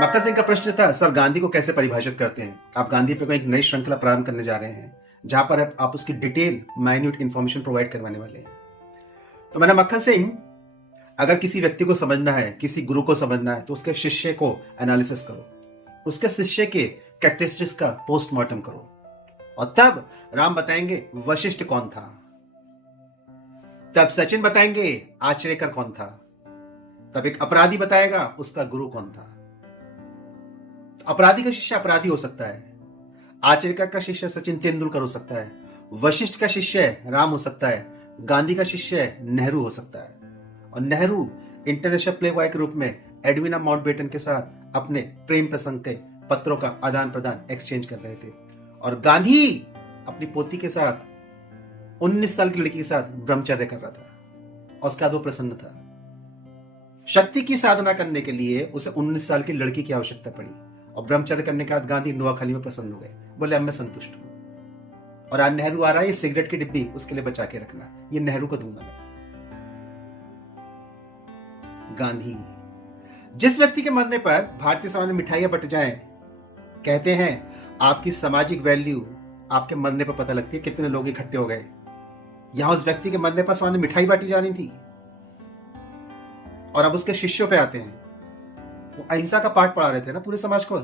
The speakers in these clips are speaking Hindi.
मक्का सिंह का प्रश्न था, सर गांधी को कैसे परिभाषित करते हैं? आप गांधी पे कोई एक नई श्रृंखला प्रारंभ करने जा रहे हैं जहां पर आप उसकी डिटेल माइन्यूट इंफॉर्मेशन प्रोवाइड करवाने वाले हैं। तो मैंने मक्खन सिंह, अगर किसी व्यक्ति को समझना है, किसी गुरु को समझना है, तो उसके शिष्य को एनालिसिस करो, उसके शिष्य के कैरेक्टरिस्टिक्स का पोस्टमार्टम करो, और तब राम बताएंगे वशिष्ठ कौन था, तब सचिन बताएंगे आचरेकर कौन था, तब एक अपराधी बताएगा उसका गुरु कौन था। अपराधी का शिष्य अपराधी हो सकता है, आचरेकर का शिष्य सचिन तेंदुलकर हो सकता है, वशिष्ठ का शिष्य राम हो सकता है, गांधी का शिष्य नेहरू हो सकता है। और नेहरू इंटरनेशनल प्लेबॉय के रूप में एडविना माउंटबेटन के साथ अपने प्रेम प्रसंग के पत्रों का आदान प्रदान एक्सचेंज कर रहे थे, और गांधी अपनी पोती के साथ 19 साल की लड़की के साथ ब्रह्मचर्य कर रहा था, और उसके बाद वो प्रसन्न था। शक्ति की साधना करने के लिए उसे 19 साल की लड़की की आवश्यकता पड़ी, और ब्रह्मचर्य करने के बाद गांधी नोआखाली में प्रसन्न हो गए, बोले अब मैं संतुष्ट हूं। और आज नेहरू आ रहा है, ये सिगरेट की डिब्बी उसके लिए बचा के रखना, ये नेहरू को दूंगा मैं। गांधी, जिस व्यक्ति के मरने पर भारतीय समाज में मिठाइयां बट जाएं, कहते हैं आपकी सामाजिक वैल्यू आपके मरने पर पता लगती है, कितने लोग इकट्ठे हो गए। यहां उस व्यक्ति के मरने पर समाज में मिठाई बांटी जानी थी, और अब उसके शिष्यों पे आते हैं। वो अहिंसा का पाठ पढ़ा रहे थे ना पूरे समाज को।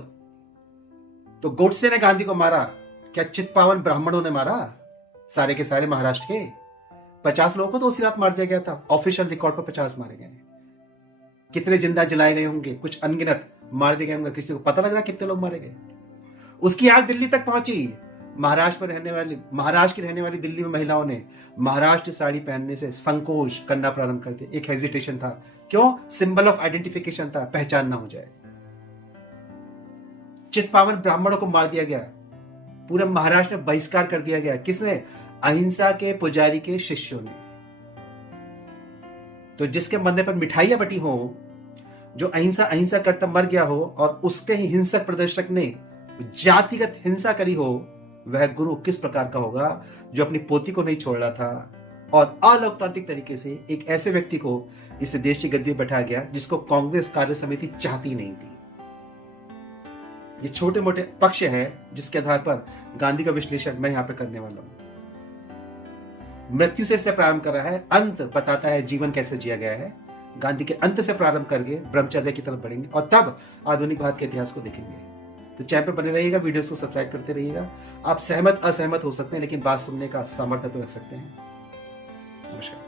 तो गोडसे ने गांधी को मारा, क्या चित्पावन ब्राह्मणों ने मारा? सारे के सारे महाराष्ट्र के 50 लोगों को तो उसी रात मार दिया गया था। ऑफिशियल रिकॉर्ड पर 50 मारे गए। कितने जिंदा जलाए गए होंगे, कुछ अनगिनत मार दिए गए होंगे, किसी को पता लग रहा कितने लोग मारे गए। उसकी आग दिल्ली तक पहुंची। महाराष्ट्र की रहने वाली दिल्ली में महिलाओं ने महाराष्ट्र साड़ी पहनने से संकोच करना प्रारंभ कर दिया। एक हेजिटेशन था, क्यों? सिंबल ऑफ आइडेंटिफिकेशन था, पहचान ना हो जाए। चित्पावन ब्राह्मणों को मार दिया गया, पूरे महाराष्ट्र में बहिष्कार कर दिया गया। किसने? अहिंसा के पुजारी के शिष्यों ने। तो जिसके मरने पर मिठाइयां बटी हो, जो अहिंसा करता मर गया हो, और उसके ही हिंसक प्रदर्शक ने जातिगत हिंसा करी हो, वह गुरु किस प्रकार का होगा जो अपनी पोती को नहीं छोड़ रहा था, और अलोकतांत्रिक तरीके से एक ऐसे व्यक्ति को इस देश की गद्दी पर बैठाया गया जिसको कांग्रेस कार्य समिति चाहती नहीं थी। ये छोटे मोटे पक्ष है जिसके आधार पर गांधी का विश्लेषण मैं यहां पर करने वाला हूं। मृत्यु से इसने प्रारंभ करा है, अंत बताता है जीवन कैसे जिया गया है। गांधी के अंत से प्रारंभ करके ब्रह्मचर्य की तरफ बढ़ेंगे, और तब आधुनिक भारत के इतिहास को देखेंगे। तो चैनल पर बने रहिएगा, वीडियोस को सब्सक्राइब करते रहिएगा। आप सहमत असहमत हो सकते हैं, लेकिन बात सुनने का सामर्थ्य तो रख सकते हैं। नमस्कार।